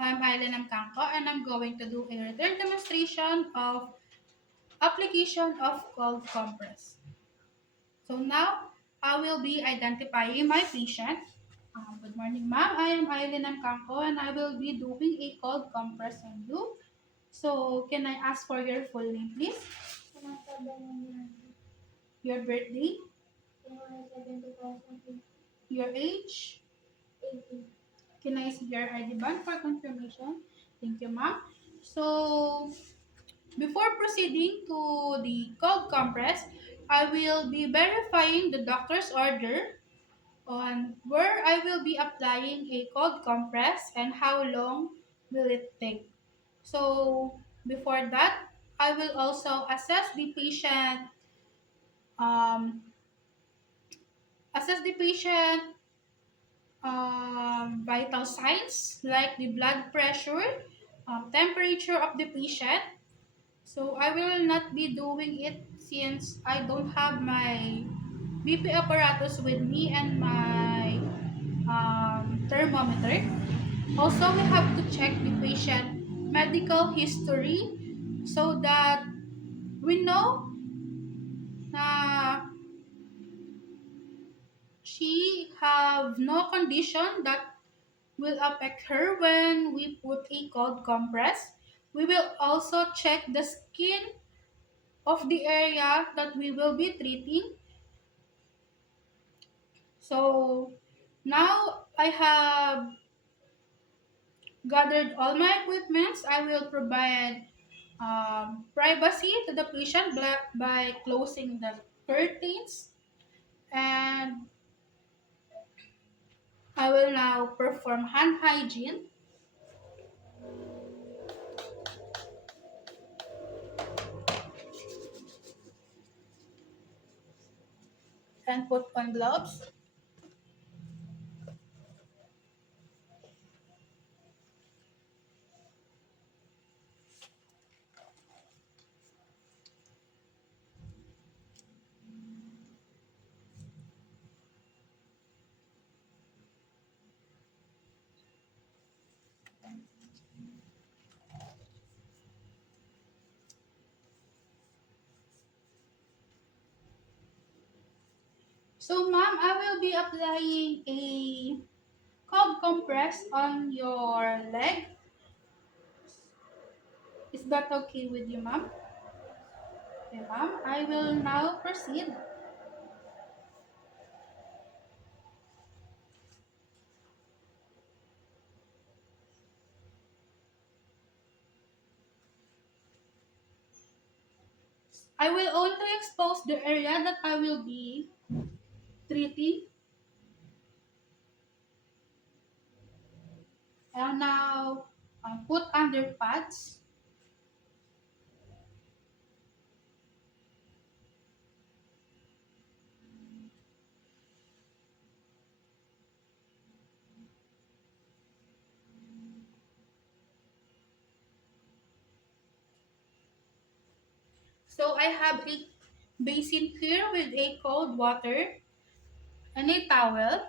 I'm Aileen Amcangco and I'm going to do a return demonstration of application of cold compress. So now I will be identifying my patient. Good morning, ma'am. I am Aileen Amcangco and I will be doing a cold compress on you. So can I ask for your full name, please? Your birthday, your age. Can I see your ID band for confirmation? Thank you, ma'am. So before proceeding to the cold compress, I will be verifying the doctor's order on where I will be applying a cold compress and how long will it take. So before that, I will also um, assess the patient vital signs like the blood pressure, temperature of the patient. So I will not be doing it since I don't have my BP apparatus with me and my thermometer. Also, we have to check the patient medical history so that we know na she have no condition that will affect her when we put a cold compress. We will also check the skin of the area that we will be treating. So now I have gathered all my equipments. I will provide privacy to the patient by closing the curtains, and I will now perform hand hygiene and put on gloves. So, ma'am, I will be applying a cold compress on your leg. Is that okay with you, ma'am? Okay, ma'am. I will now proceed. I will only expose the area that I will be treating. And now put under pads. So I have a basin here with a cold water and a towel.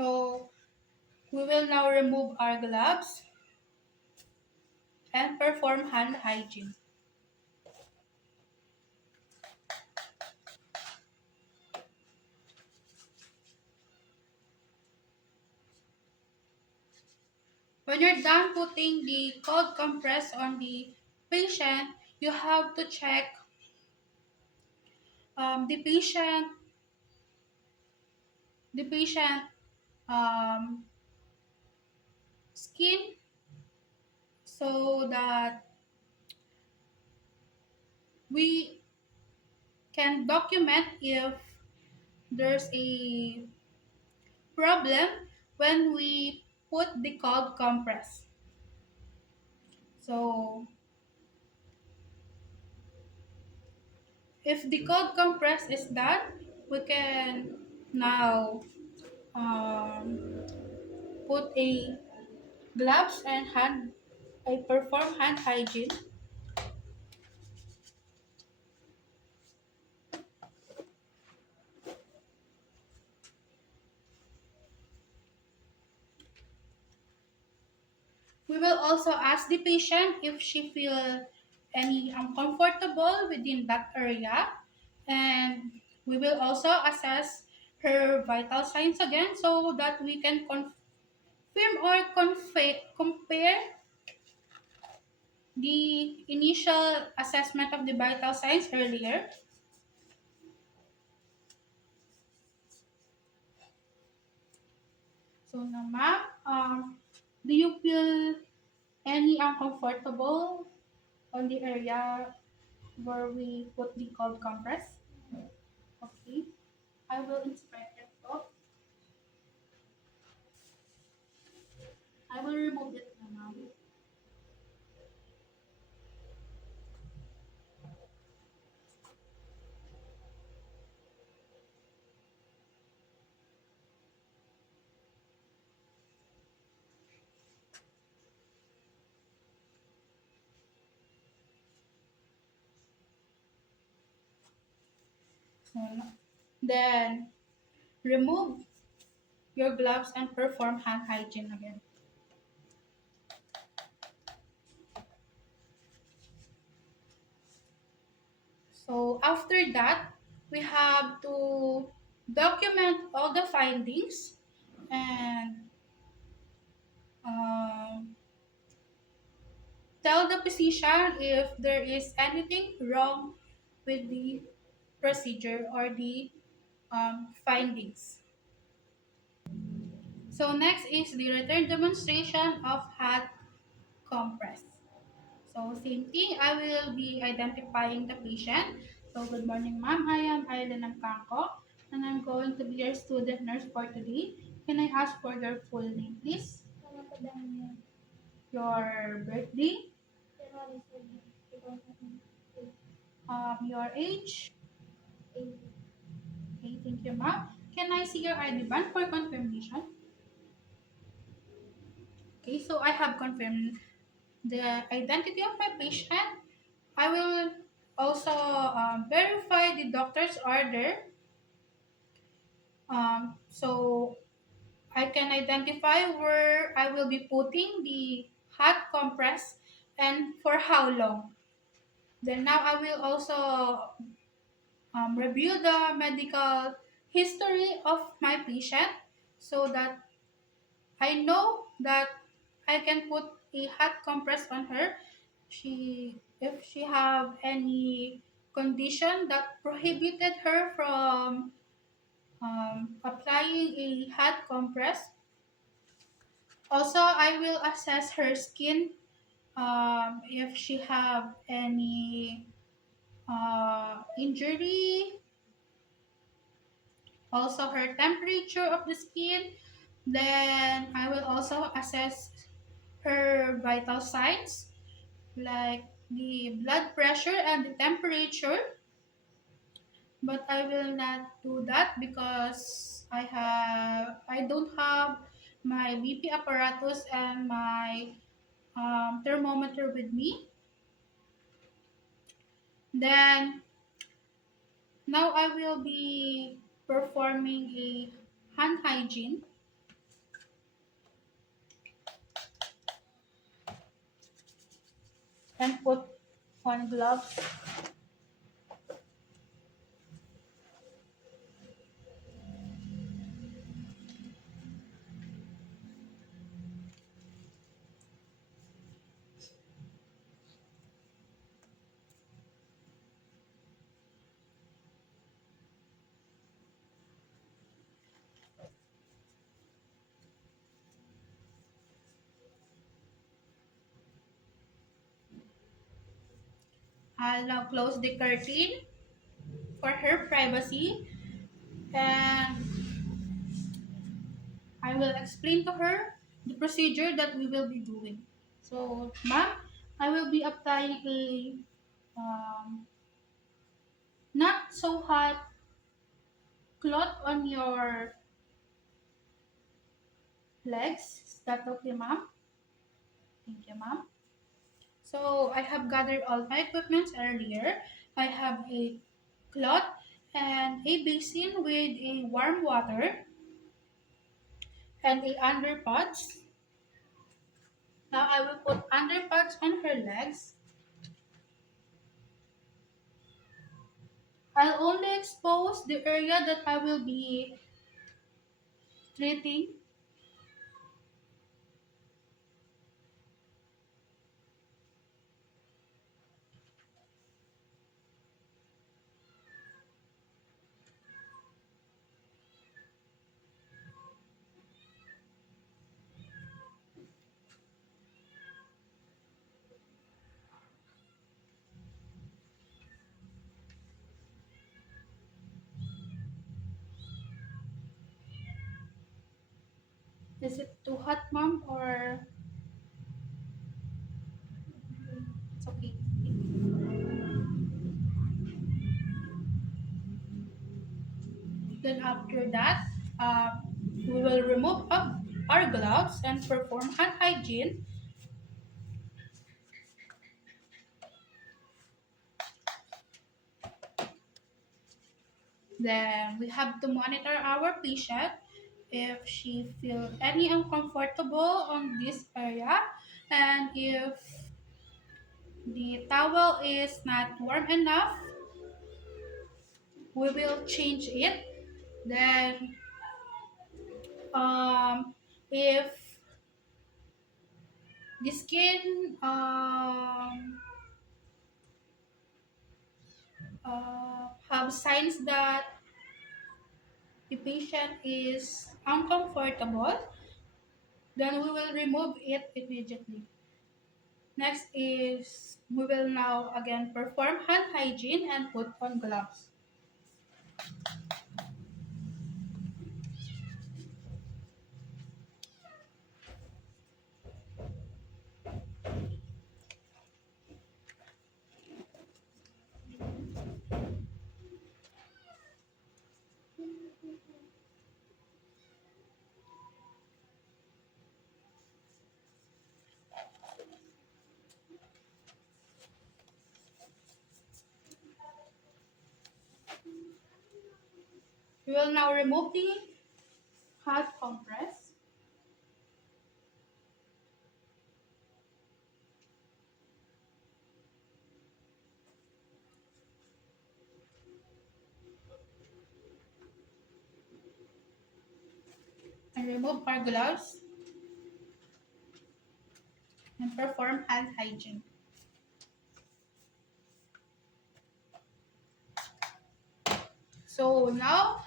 So we will now remove our gloves and perform hand hygiene. When you're done putting the cold compress on the patient, you have to check the patient um, skin so that we can document if there's a problem when we put the cold compress. So if the cold compress is done, we can now um, put a gloves and hand, I perform hand hygiene. We will also ask the patient if she feel any uncomfortable within that area, and we will also assess her vital signs again so that we can confirm or compare the initial assessment of the vital signs earlier. So now, ma'am, do you feel any uncomfortable on the area where we put the cold compress? Okay, I will inspect it. Oh, I will remove it now. So, then remove your gloves and perform hand hygiene again. So after that, we have to document all the findings and um, tell the physician if there is anything wrong with the procedure or the findings. So next is the return demonstration of hot compress. So same thing, I will be identifying the patient. So good morning, ma'am. I am Aileen Angkangko, and I'm going to be your student nurse for today. Can I ask for your full name, please? Your birthday, your age. Okay, thank you, ma'am. Can I see your ID band for confirmation? Okay, so I have confirmed the identity of my patient. I will also verify the doctor's order, so I can identify where I will be putting the hot compress and for how long. Then now I will also review the medical history of my patient so that I know that I can put a hot compress on her. She, if she have any condition that prohibited her from applying a hot compress. Also, I will assess her skin if she have any injury. Also, her temperature of the skin. Then I will also assess her vital signs like the blood pressure and the temperature. But I will not do that because I don't have my BP apparatus and my thermometer with me. Then now I will be performing a hand hygiene and put on gloves. I'll now close the curtain for her privacy. and I will explain to her the procedure that we will be doing. So, ma'am, I will be applying a not so hot cloth on your legs. Is that okay, ma'am? Thank you, ma'am. So, I have gathered all my equipment earlier. I have a cloth and a basin with a warm water and a underpads. Now, I will put underpads on her legs. I'll only expose the area that I will be treating. Is it too hot, mom, or it's okay? Then after that, we will remove our gloves and perform hand hygiene. Then we have to monitor our patient if she feels any uncomfortable on this area, and if the towel is not warm enough, we will change it. Then if the skin have signs that the patient is uncomfortable, then we will remove it immediately. Next is we will now again perform hand hygiene and put on gloves. We will now remove the hot compress and remove our gloves and perform hand hygiene. So now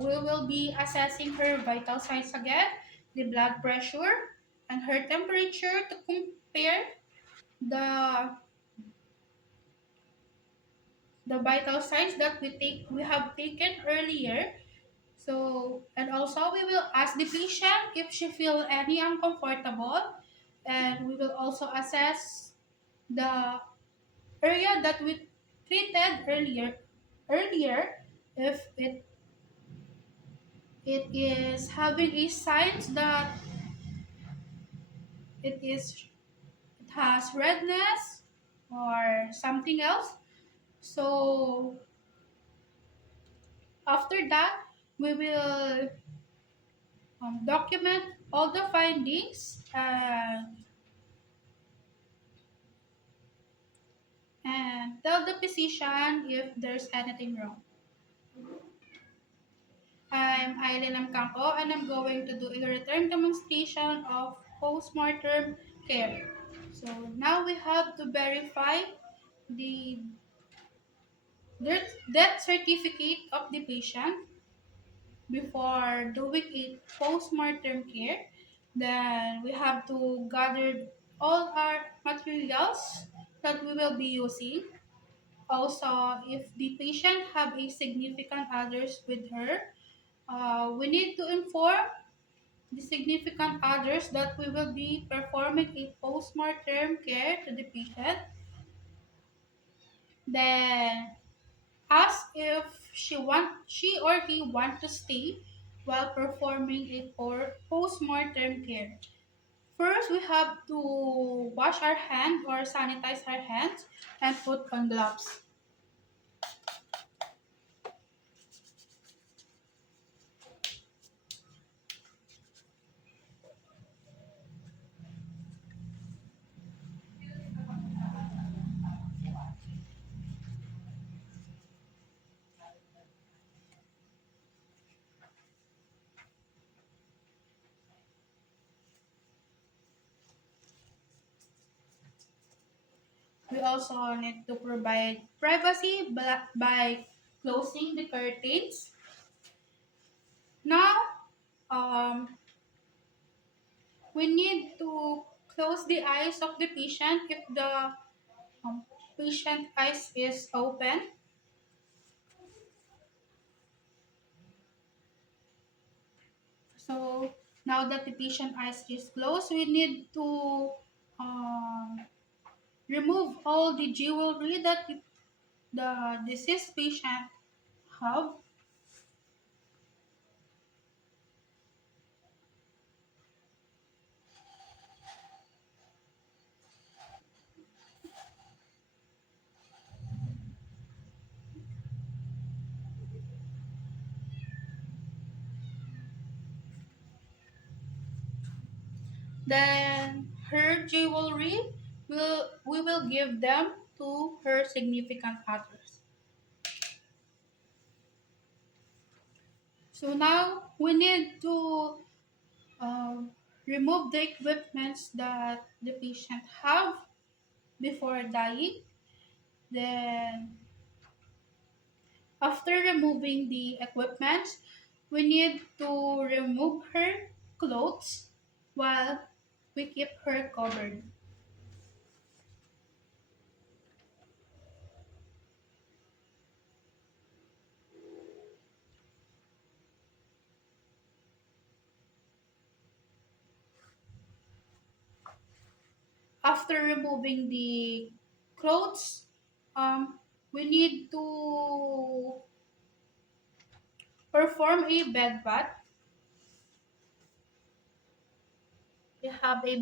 we will be assessing her vital signs again, the blood pressure and her temperature to compare the vital signs that we have taken earlier. So and also we will ask the patient if she feel any uncomfortable, and we will also assess the area that we treated earlier if it is having a signs that it is it has redness or something else. So after that, we will document all the findings and tell the physician if there's anything wrong. I'm Eileen M. Campo and I'm going to do a return demonstration of postmortem care. So now we have to verify the death certificate of the patient before doing a postmortem care. Then we have to gather all our materials that we will be using. Also, if the patient have a significant others with her, we need to inform the significant others that we will be performing a post-mortem care to the patient. Then ask if she or he want to stay while performing a post-mortem care. First, we have to wash our hands or sanitize our hands and put on gloves. We also need to provide privacy by closing the curtains. Now, um, we need to close the eyes of the patient if the patient eyes is open. So now that the patient eyes is closed, we need to um, remove all the jewelry that the deceased patient have. Then her jewelry we will give them to her significant others. So now we need to um, remove the equipments that the patient have before dying. Then after removing the equipment, we need to remove her clothes while we keep her covered. After removing the clothes, we need to perform a bed bath. We have a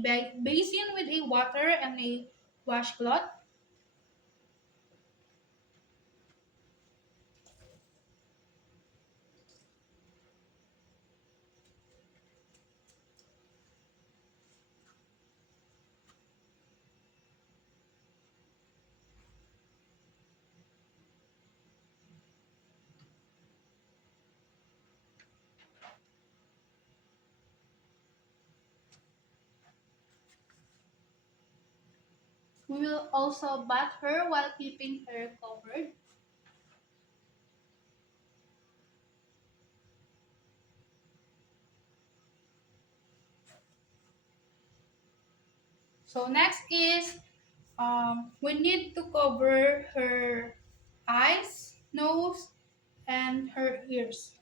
basin with a water and a washcloth. We will also bath her while keeping her covered. So next is we need to cover her eyes, nose, and her ears.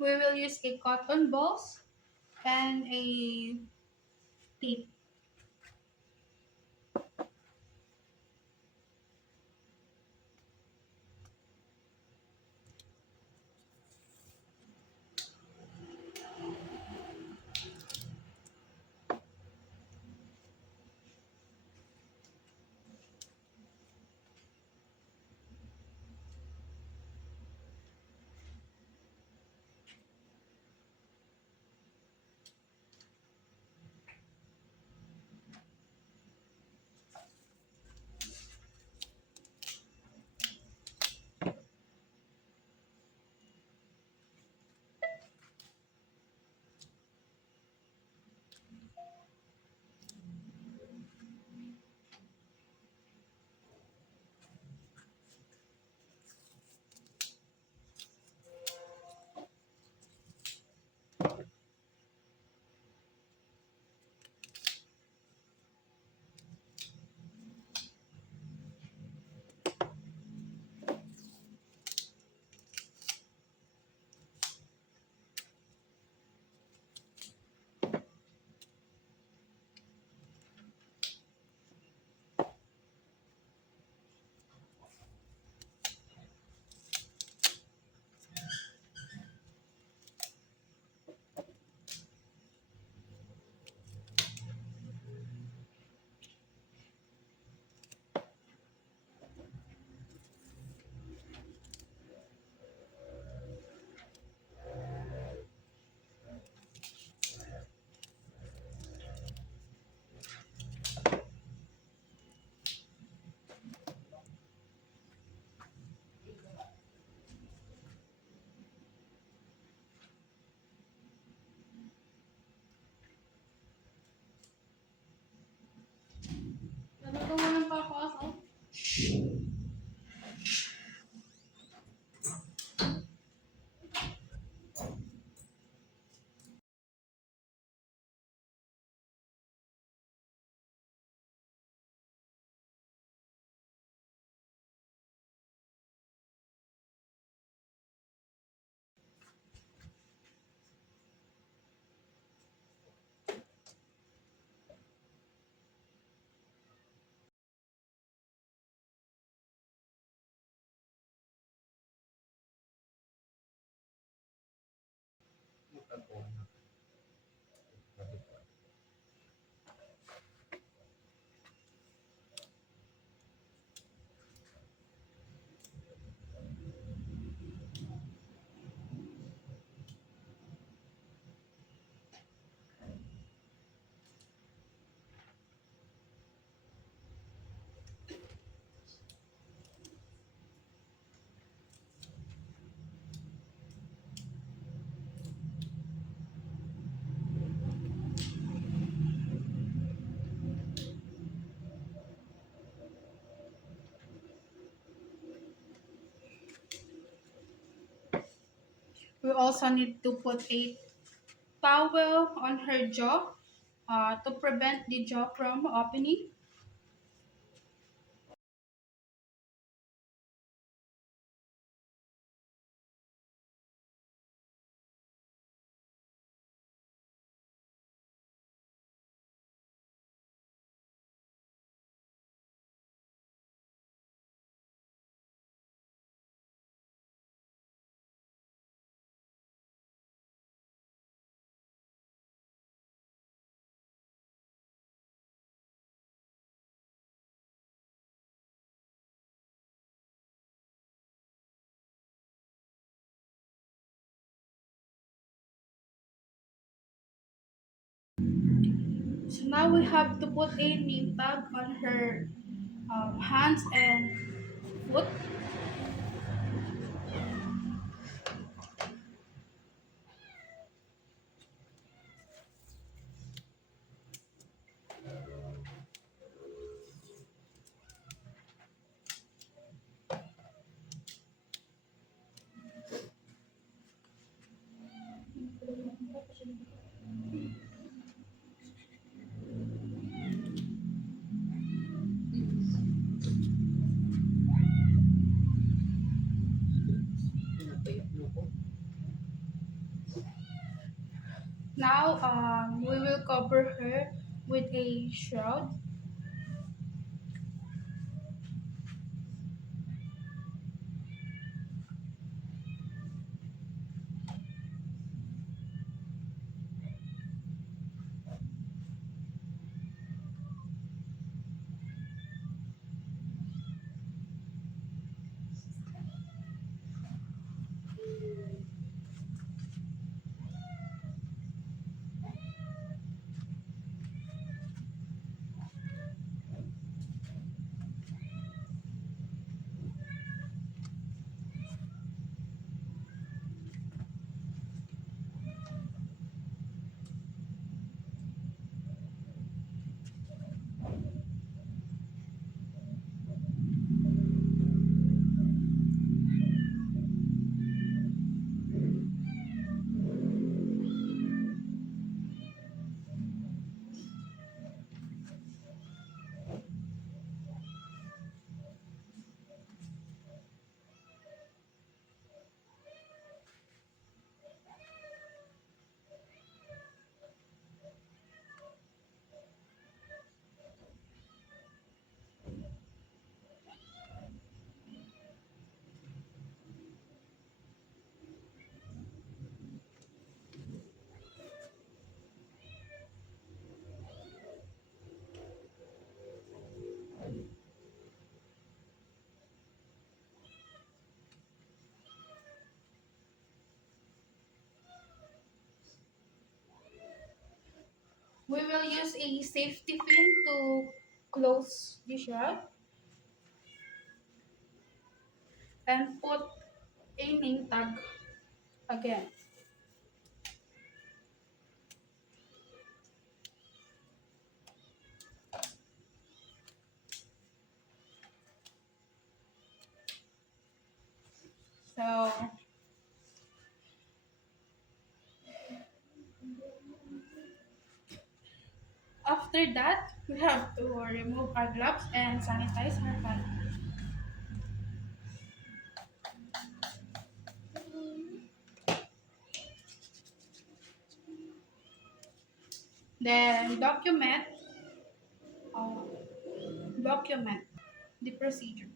We will use a cotton balls and a tape. We also need to put a towel on her jaw to prevent the jaw from opening. So now we have to put a name tag on her hands and foot. Now we will cover her with a shroud. We will use a safety pin to close the shroud and put a name tag again. So after that, we have to remove our gloves and sanitize our hand. Then uh, document the procedure.